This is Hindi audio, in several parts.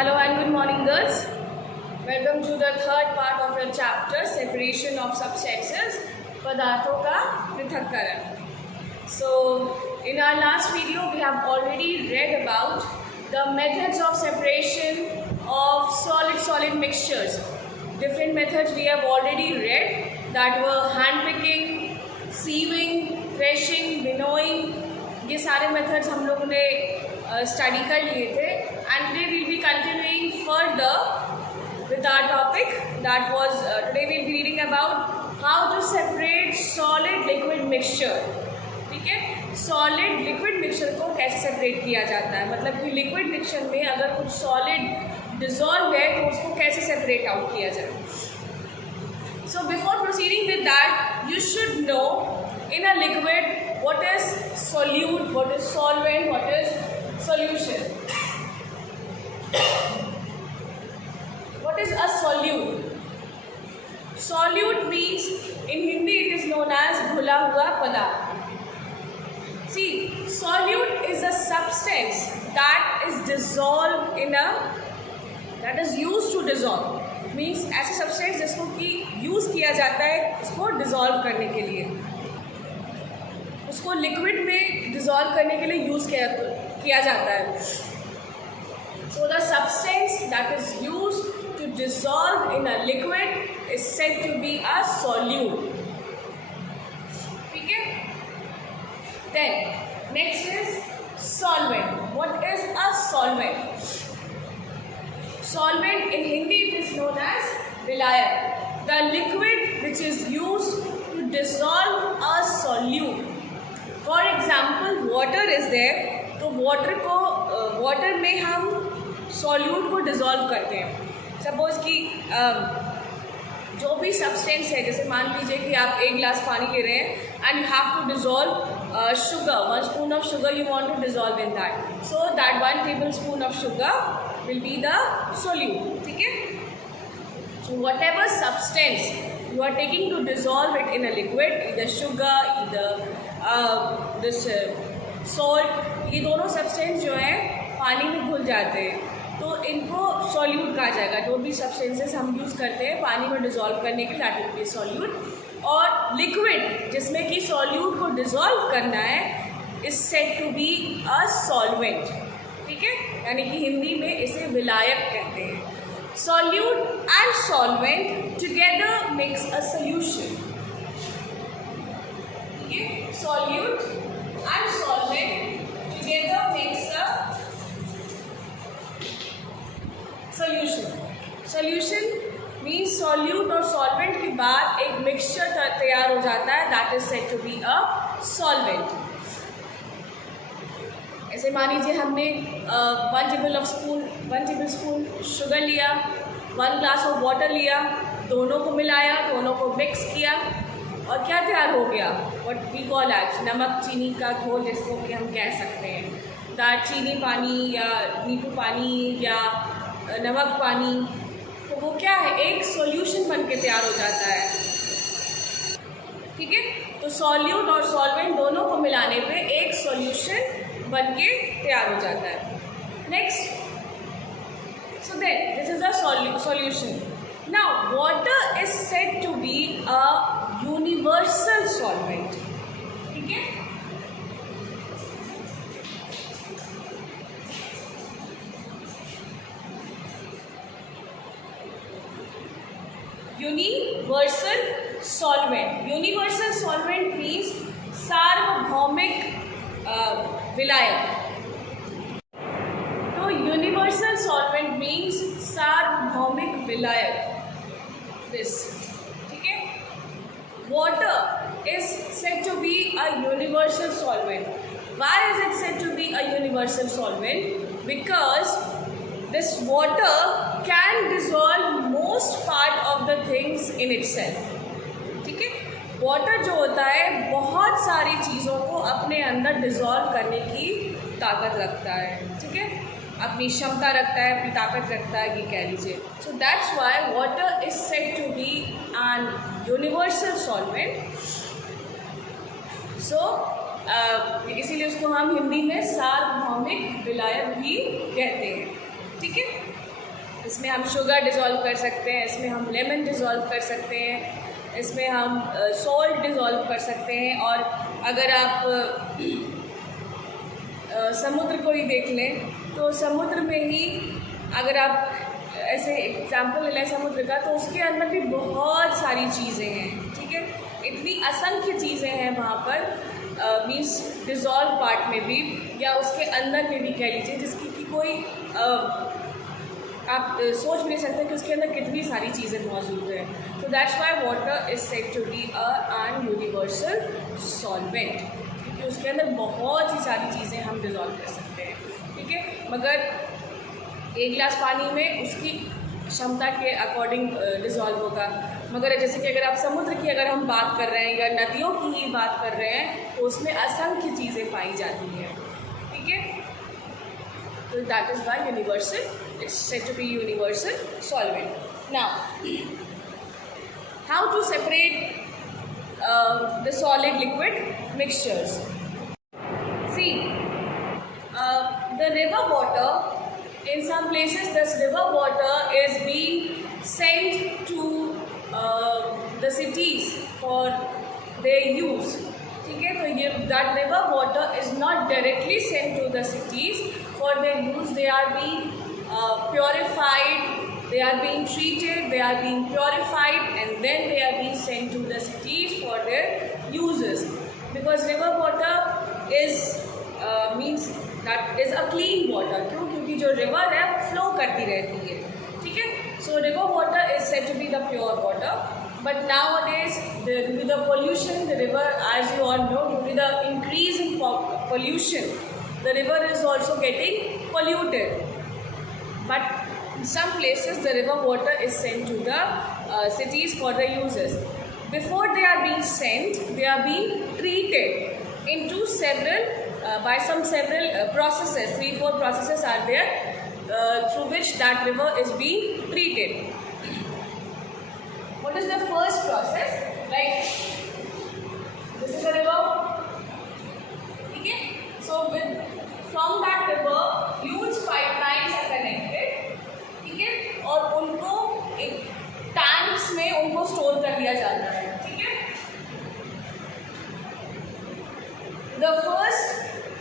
Hello and good morning, girls. Welcome to the third part of your chapter, separation of substances, पदार्थों का पृथक्करण. So, in our last video, we have already read about the methods of separation of solid-solid mixtures. Different methods we have already read that were hand picking, sieving, threshing, winnowing. ये सारे methods हम लोगों ने study कर लिए थे. And today we will be continuing further with our topic. That was today we will be reading about how to separate solid liquid mixture. ठीक है, solid liquid mixture को कैसे separate किया जाता है, मतलब कि liquid mixture में अगर कुछ solid dissolve है तो उसको कैसे separate out किया जाए. So before proceeding with that, you should know in a liquid what is solute, what is solvent, what is solution. What is a solute? Solute means in Hindi it is known as घुला हुआ पदार्थ. See, solute is a substance that is dissolved in a that is used to dissolve. Means ऐसे substance जिसको कि use किया जाता है इसको dissolve करने के लिए, उसको liquid में dissolve करने के लिए use किया जाता है. So the substance that is used to dissolve in a liquid is said to be a solute. ठीक है? Then next is solvent. What is a solvent? Solvent in Hindi it is known as vilayat. The liquid which is used to dissolve a solute. For example, water is there. तो वाटर में हम सॉल्यूट को डिज़ोल्व करते हैं. सपोज कि जो भी सब्सटेंस है, जैसे मान लीजिए कि आप एक गिलास पानी ले रहे हैं and you have to dissolve sugar, 1 spoon of sugar you want to dissolve in that. So that 1 tablespoon of sugar will be the solute. ठीक है? So whatever substance you are taking to dissolve it in a liquid, either sugar, either this salt, ये दोनों सब्सटेंस जो है पानी में घुल जाते हैं तो इनको सॉल्यूट कहा जाएगा. जो भी सब्सटेंसेस हम यूज़ करते हैं पानी में डिज़ोल्व करने के लिए दैट विल बी सॉल्यूट. और लिक्विड जिसमें कि सॉल्यूट को डिज़ोल्व करना है is said to be a solvent. ठीक है, यानी कि हिंदी में इसे विलायक कहते हैं. Solute and solvent together makes a solution. ठीक है, solute and solvent together makes a solution. Solution means solute और solvent के बाद एक mixture तैयार हो जाता है that is said to be a solvent. ऐसे मान लीजिए हमने 1 tablespoon शुगर लिया, 1 glass of water लिया, दोनों को मिलाया, दोनों को मिक्स किया और क्या तैयार हो गया, व्हाट वी कॉल एज नमक चीनी का घोल, जिसको कि हम कह सकते हैं दालचीनी पानी या नींबू पानी या नमक पानी. तो वो क्या है, एक सॉल्यूशन बन के तैयार हो जाता है. ठीक है, तो सॉल्यूट और सॉल्वेंट दोनों को मिलाने पे एक सॉल्यूशन बन के तैयार हो जाता है. Next, so then this is a solution. Now water is said to be a universal solvent. ठीक है, universal solvent. Universal solvent means सार्वभौमिक विलायक. तो यूनिवर्सल सॉल्वेंट मीन्स सार्वभौमिक विलायक. दिस, ठीक है, water is said to be a universal solvent. Why is it said to be a universal solvent? Because this water can dissolve most part of the things in itself. ठीक है, वाटर जो होता है बहुत सारी चीज़ों को अपने अंदर डिज़ोल्व करने की ताकत रखता है. ठीक है, अपनी क्षमता रखता है, अपनी ताकत रखता है, ये कह लीजिए. So that's why water is said to be an universal solvent. So इसीलिए उसको हम हिंदी में सार्वभौमिक विलायक भी कहते हैं. ठीक है, इसमें हम शुगर डिज़ोल्व कर सकते हैं, इसमें हम लेमन डिज़ोल्व कर सकते हैं, इसमें हम सॉल्ट डिज़ोल्व कर सकते हैं। और अगर आप समुद्र को ही देख लें तो समुद्र में ही अगर आप ऐसे एग्जाम्पल ले लें समुद्र का, तो उसके अंदर भी बहुत सारी चीज़ें हैं, ठीक है। इतनी असंख्य चीज़ें हैं वहाँ पर, मीन्स डिज़ोल्व पार्ट में भी या उसके अंदर में भी कह लीजिए, जिसकी कि कोई आप सोच भी नहीं सकते कि उसके अंदर कितनी सारी चीज़ें मौजूद हैं। तो that's why water is said to be an universal solvent, क्योंकि उसके अंदर बहुत ही सारी चीज़ें हम डिज़ोल्व कर सकते हैं, ठीक है। मगर एक गिलास पानी में उसकी क्षमता के अकॉर्डिंग डिज़ोल्व होगा। मगर जैसे कि अगर आप समुद्र की अगर हम बात कर रहे हैं या नदियों की ही बात कर रहे हैं, तो उसमें असंख्य चीज़ें पाई जाती हैं, ठीक है। तो that is why universal, it's said to be universal solvent. Now how to separate the solid liquid mixtures. See, the river water, in some places this river water is being sent to the cities for their use, ठीक है। तो ये that river water is not directly sent to the cities for their use. They are being purified, they are being treated, they are being purified, and then they are being sent to the cities for their uses. Because river water is means that is a clean water. क्यों? क्योंकि जो river है flow करती रहती है, ठीक है। So river water is said to be the pure water. But nowadays, due to the pollution, the river, as you all know, due to the increase in pollution, the river is also getting polluted. But in some places the river water is sent to the cities for the uses. Before they are being sent, they are being treated into several processes. 3-4 processes are there through which that river is being treated. What is the first process? Like this is a river, okay? So from that river huge pipelines are connected, ठीक है, और उनको एक टैंक्स में उनको स्टोर कर दिया जाता है, ठीक है। The first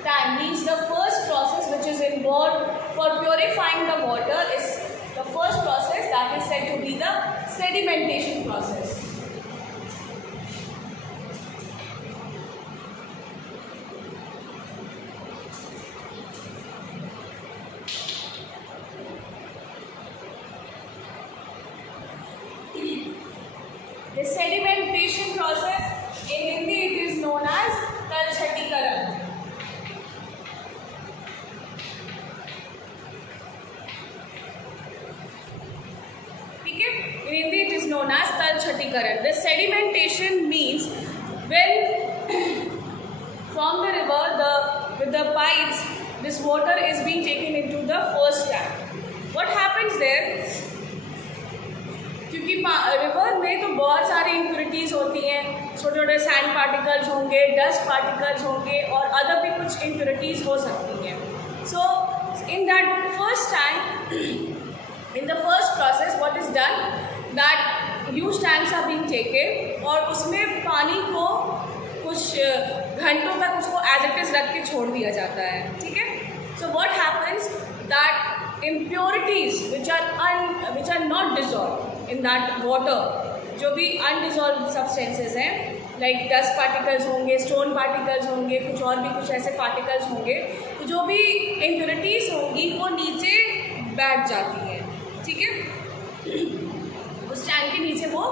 tank means the first process which is involved for purifying the water is the first process that is said to be the sedimentation process. The sedimentation process in Hindi it is known as talchatikaran. ठीक है, in Hindi it is known as talchatikaran. The sedimentation means when from the river with the pipes this water is being taken into the first tank. What happens there? क्योंकि रिवर में तो बहुत सारी इम्प्योरिटीज़ होती हैं, छोटे छोटे सैंड पार्टिकल्स होंगे, डस्ट पार्टिकल्स होंगे और अदर भी कुछ इम्प्योरिटीज़ हो सकती हैं. So in that first time in the first process what is done that huge tanks are being taken और उसमें पानी को कुछ घंटों तक उसको एज इट इज़ रख के छोड़ दिया जाता है, ठीक है. So what happens that impurities which are not dissolved in that water, जो भी अनडिजॉल्व सब्सटेंसेज हैं लाइक डस्ट पार्टिकल्स होंगे, स्टोन पार्टिकल्स होंगे, कुछ और भी कुछ ऐसे पार्टिकल्स होंगे, तो जो भी इम्प्योरिटीज़ होंगी वो नीचे बैठ जाती हैं, ठीक है. उस टैंक के नीचे वो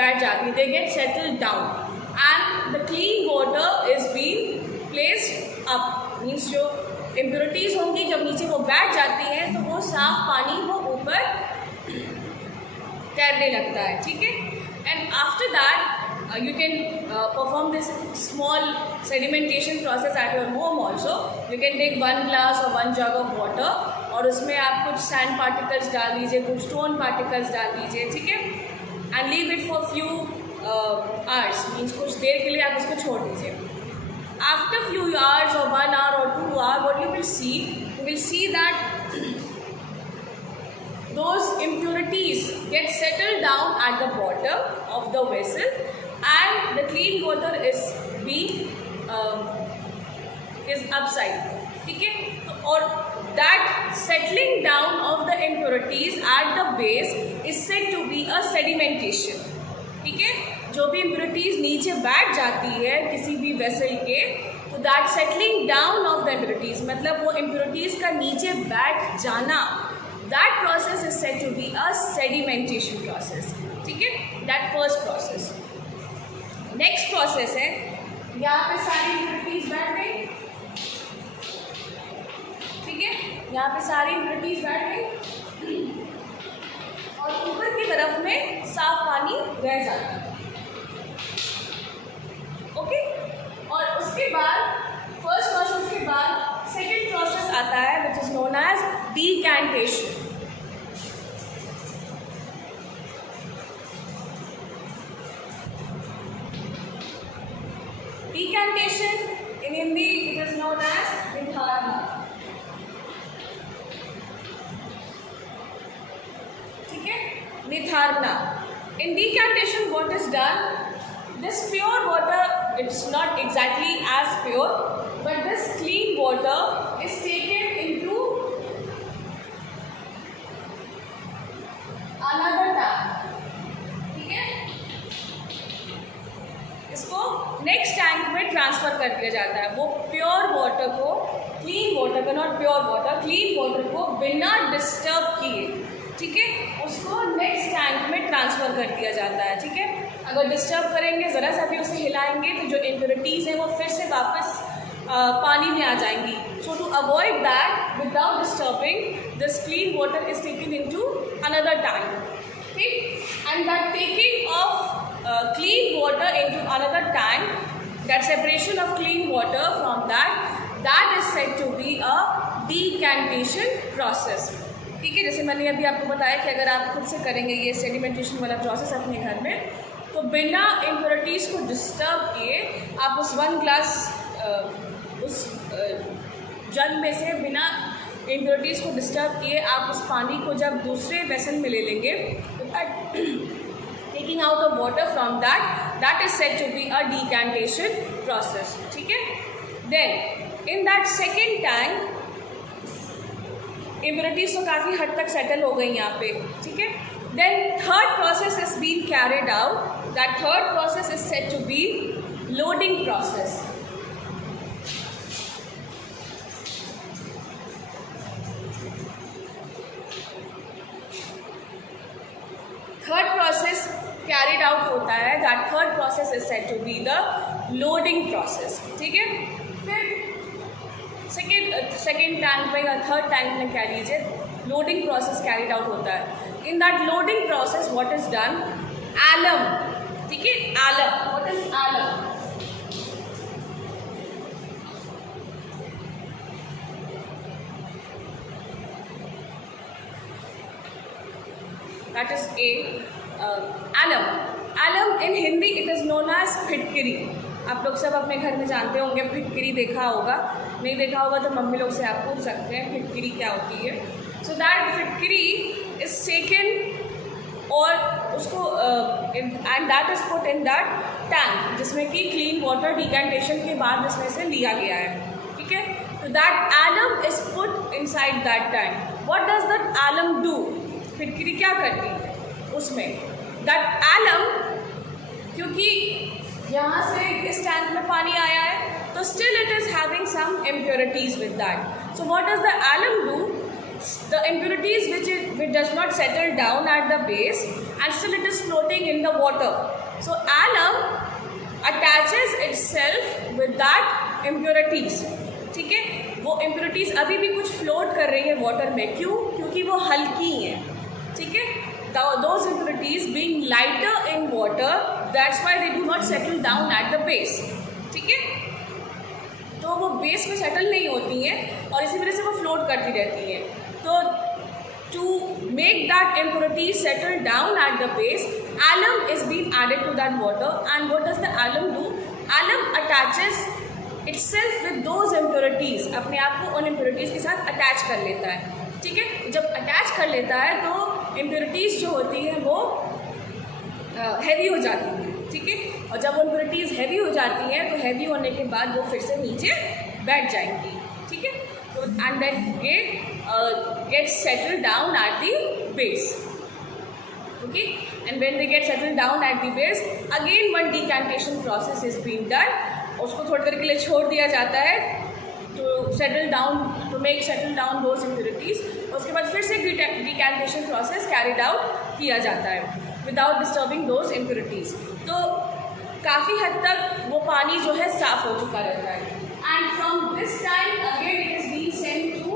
बैठ जाती है, they get settled down and the clean water is been placed up. Means जो इम्प्योरिटीज़ होंगी जब नीचे वो बैठ जाती हैं तो वो साफ पानी वो ऊपर तैरने लगता है, ठीक है. And after that you can perform this small sedimentation process at your home also. You can take 1 glass or 1 jug of water और उसमें आप कुछ sand particles डाल दीजिए, कुछ stone particles डाल दीजिए, ठीक है, and leave it for few hours. means कुछ देर के लिए आप उसको छोड़ दीजिए. After few hours or 1 hour or 2 hours, what you will see that those impurities get settled down at the bottom of the vessel and the clean water is upside. ठीक है, और that settling down of the impurities at the base is said to be a sedimentation. ठीक है, जो भी impurities नीचे बैठ जाती है किसी भी vessel के, तो that settling down of the impurities मतलब वो impurities का नीचे बैठ जाना, that process is said to be a sedimentation process. ठीक है, that first process. Next process है, यहाँ पे सारी इम्प्योरिटीज बैठ गई, ठीक है, यहाँ पे सारी इम्प्योरिटीज बैठ गई और ऊपर की तरफ में साफ पानी रह जाता है. ओके, और उसके बाद फर्स्ट प्रोसेस के बाद सेकेंड प्रोसेस आता है which is known as decantation. Decantation in Hindi it is known as nitharna. ठीक है, nitharna. In decantation, what is done? This pure water, it's not exactly as pure, but this clean water is taken into another tank. ठीक है, इसको नेक्स्ट टैंक में ट्रांसफ़र कर दिया जाता है. वो प्योर वाटर को, क्लीन वाटर को, not pure water, clean water को बिना डिस्टर्ब किए, ठीक है, उसको नेक्स्ट टैंक में ट्रांसफ़र कर दिया जाता है. ठीक है, अगर डिस्टर्ब करेंगे, ज़रा सा भी उसे हिलाएंगे तो जो इम्प्योरिटीज़ हैं वो फिर से वापस पानी में आ जाएंगी. So to avoid that, without disturbing, this clean water is taken into another tank. ठीक, and that taking off clean water into another tank, that separation of clean water from that is said to be a decantation process. ठीक है, जैसे मैंने अभी आपको बताया कि अगर आप खुद से करेंगे ये सेडिमेंटेशन वाला प्रोसेस अपने घर में, तो बिना इम्प्योरिटीज़ को डिस्टर्ब किए आप उस 1 ग्लास उस जग में से बिना इम्प्योरिटीज़ को डिस्टर्ब किए आप उस पानी को जब दूसरे वेसल में ले लेंगे तो taking out the water from that is said to be a decantation process. ठीक है, then in that second tank impurities तो काफ़ी हद तक सेटल हो गई यहाँ पे. ठीक है, then third process is being carried out. That third process is said to be loading process. Third process carried out होता है, that third process is said to be the loading process. ठीक है, फिर सेकेंड टैंक में या थर्ड टैंक में कह लीजिए लोडिंग प्रोसेस कैरिड आउट होता है. In that loading process what is done, alum. ठीक है, alum, what is alum? That is a alum. Alum in Hindi it is known as फिटकिरी. आप लोग सब अपने घर में जानते होंगे, फिटकिरी देखा होगा, नहीं देखा होगा तो मम्मी लोग से आप पूछ सकते हैं फिटकिरी क्या होती है. सो दैट फिटकिरी इज टेकन और उसको and that is put in that tank जिसमें कि क्लीन वाटर डिकैंटेशन के बाद इसमें से लिया गया है. ठीक है, तो that alum is put inside that tank. What does that alum do? फिटकिरी क्या करती है उसमें? दैट एलम, क्योंकि यहाँ से इस टैंक में पानी आया है तो still it is having some impurities with that. So what does the alum do? The impurities which does not settle down at the base and still it is floating in the water. So alum attaches itself with that impurities. ठीक है, वो impurities अभी भी कुछ float कर रही है वाटर में. क्यों? क्योंकि वो हल्की हैं. ठीक है, those impurities being lighter in water, that's why they do not settle down at the base. ठीक है, तो वो बेस में सेटल नहीं होती हैं और इसी वजह से वो फ्लोट करती रहती हैं. तो to make that impurity settle down at the base, alum is being added to that water. And what does the alum do? Alum attaches itself with those impurities. अपने आप को उन impurities के साथ अटैच कर लेता है. ठीक है, जब अटैच कर लेता है तो इम्प्योरिटीज़ जो होती हैं वो हैवी हो जाती हैं, ठीक है। और जब वो इम्प्योरिटीज़ हैवी हो जाती हैं तो हैवी होने के बाद वो फिर से नीचे बैठ जाएंगी, ठीक है। तो and then get settle down at the base, okay. And when they get settle down at the base, again one decantation process is being done. उसको थोड़ी देर के लिए छोड़ दिया जाता है to settle down, to make settle down those impurities. उसके बाद फिर से डिकैंटेशन प्रोसेस कैरिड आउट किया जाता है विदाउट डिस्टर्बिंग दोज इम्प्योरिटीज़। तो काफ़ी हद तक वो पानी जो है साफ़ हो चुका रहता है। And from this time again it is being sent to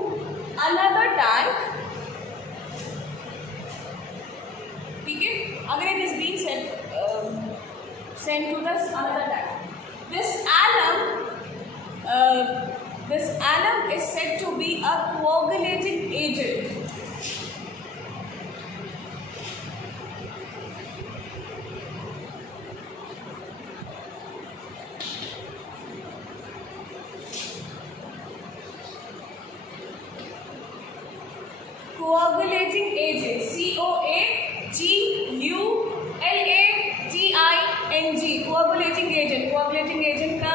another tank, ठीक है। Again it is being sent to this another tank. This alum is said to be a coagulating agent. Coagulating agent, COAGULATING, coagulating agent. Coagulating agent का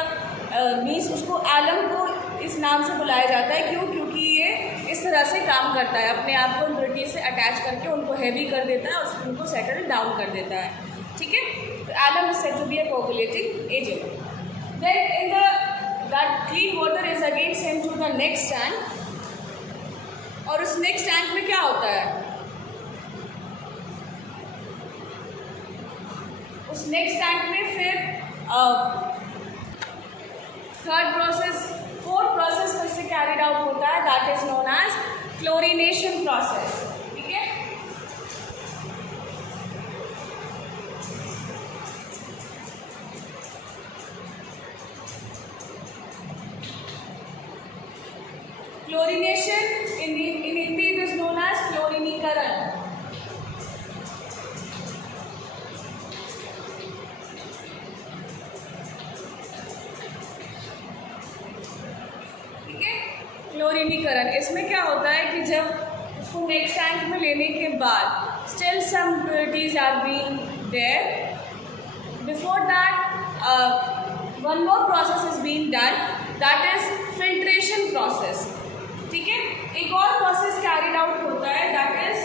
मीन्स उसको एलम को इस नाम से बुलाया जाता है, क्यों? क्योंकि ये इस तरह से काम करता है, अपने आप को इम्प्योरिटी से अटैच करके उनको हैवी कर देता है और उनको सेटल डाउन कर देता है, ठीक है। तो alum is said to be a coagulating agent. Then in that clean water is again sent to the next tank, और उस नेक्स्ट टैंक में क्या होता है? उस नेक्स्ट टैंक में फिर फोर्थ प्रोसेस फिर से कैरिड आउट होता है, that is known as chlorination process, ठीक है। Chlorination in Hindi it is known as क्लोरीनीकरण। क्लोरीनीकरण, इसमें क्या होता है कि जब उसको नेक्स्ट टैंक में लेने के बाद still some impurities are being there, before that one more process is being done, that is filtration process, ठीक है। एक और प्रोसेस कैरिड आउट होता है, that is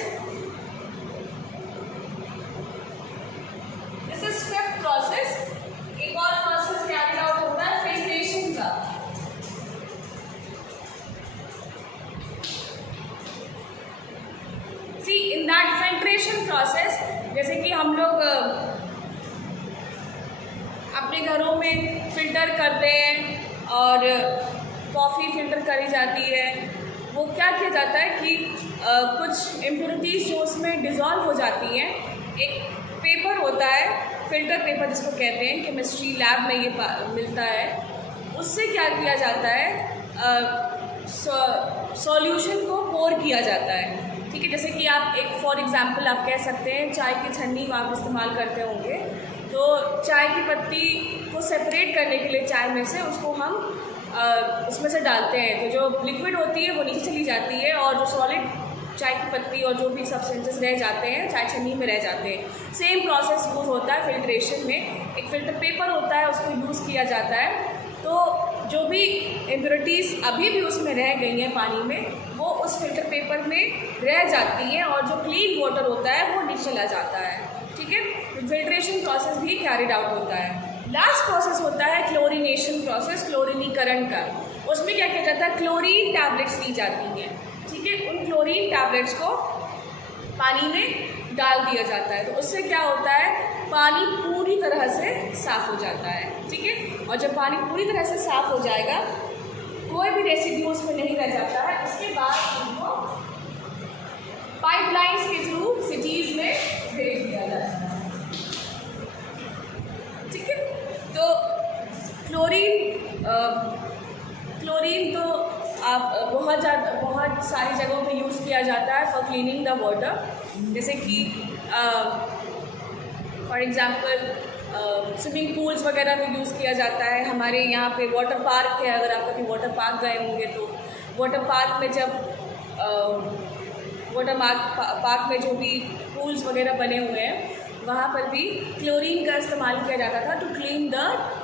this is fifth process. एक और प्रोसेस कैरिड आउट होता है फिल्ट्रेशन का। इन दैट फिल्ट्रेशन प्रोसेस, जैसे कि हम लोग अपने घरों में फिल्टर करते हैं और कॉफ़ी फिल्टर करी जाती है, वो क्या किया जाता है कि कुछ इम्प्योरिटीज़ जो उसमें डिज़ोल्व हो जाती हैं, एक पेपर होता है फिल्टर पेपर जिसको कहते हैं, केमिस्ट्री लैब में ये मिलता है, उससे क्या किया जाता है, सॉल्यूशन को पोर किया जाता है, ठीक है। जैसे कि आप एक फॉर एग्जांपल आप कह सकते हैं चाय की छन्नी आप इस्तेमाल करते होंगे, तो चाय की पत्ती को सेपरेट करने के लिए चाय में से उसको हम उसमें से डालते हैं, तो जो लिक्विड होती है वो नीचे चली जाती है और जो सॉलिड चाय की पत्ती और जो भी सब्सटेंसेस रह जाते हैं चाय छन्नी में रह जाते हैं। सेम प्रोसेस यूज़ होता है फिल्ट्रेशन में। एक फिल्टर पेपर होता है, उसको यूज़ किया जाता है, तो जो भी इम्प्योरिटीज़ अभी भी उसमें रह गई हैं पानी में, वो उस फिल्टर पेपर में रह जाती हैं और जो क्लीन वाटर होता है वो नीचे चला जाता है, ठीक है। फिल्ट्रेशन प्रोसेस भी कैरिड आउट होता है। लास्ट प्रोसेस होता है क्लोरीनेशन प्रोसेस, क्लोरीनीकरण का। उसमें क्या किया जाता है, क्लोरीन टैबलेट्स ली जाती हैं, ठीक है। उन क्लोरीन टैबलेट्स को पानी में डाल दिया जाता है, तो उससे क्या होता है, पानी पूरी तरह से साफ़ हो जाता है, ठीक है। और जब पानी पूरी तरह से साफ़ हो जाएगा, कोई भी रेसिड्यू उसमें नहीं रह जाता है, उसके बाद उनको पाइपलाइंस के थ्रू सिटीज़ में भेज दिया जाता है, ठीक है। तो क्लोरीन तो आप बहुत सारी जगहों पे यूज़ किया जाता है फॉर क्लीनिंग द वाटर, जैसे कि फॉर एग्ज़ाम्पल स्विमिंग पूल्स वगैरह में यूज़ किया जाता है। हमारे यहाँ पे वाटर पार्क है, अगर आप कभी वाटर पार्क गए होंगे तो वाटर पार्क में जब वाटर पार्क में जो भी पूल्स वगैरह बने हुए हैं वहाँ पर भी क्लोरीन का इस्तेमाल किया जाता था to clean the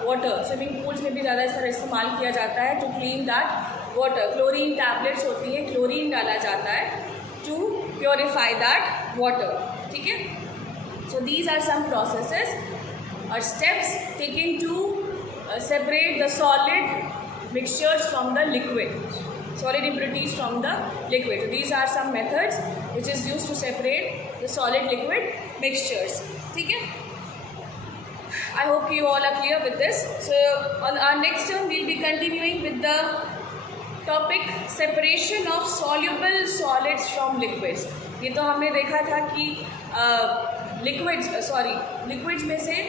water. Swimming pools में भी ज़्यादा इस तरह इस्तेमाल किया जाता है to clean that water. Chlorine tablets होती हैं, क्लोरीन डाला जाता है टू प्योरीफाई दैट वाटर। ठीक है, so these are some processes और steps taken to separate the solid mixtures from the liquid, solid impurities from the liquid. So these are some methods which is used to separate the solid liquid mixtures. ठीक है, I hope you all are clear with this. So on our next term we'll be continuing with the topic separation of soluble solids from liquids. ये तो हमने देखा था कि लिक्विड्स में से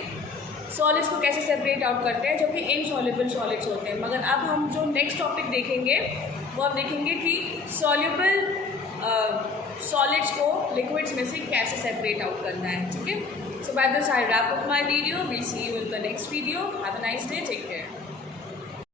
सॉलिड्स को कैसे सेपरेट आउट करते हैं जो कि इनसॉल्युबल सॉलिड्स होते हैं। मगर अब हम जो नेक्स्ट टॉपिक देखेंगे वो हम देखेंगे कि सॉल्युबल सॉलिड्स को लिक्विड्स में से कैसे सेपरेट आउट करना है। ठीक है, so by this I wrap up my video, we'll see you in the next video. Have a nice day, take care.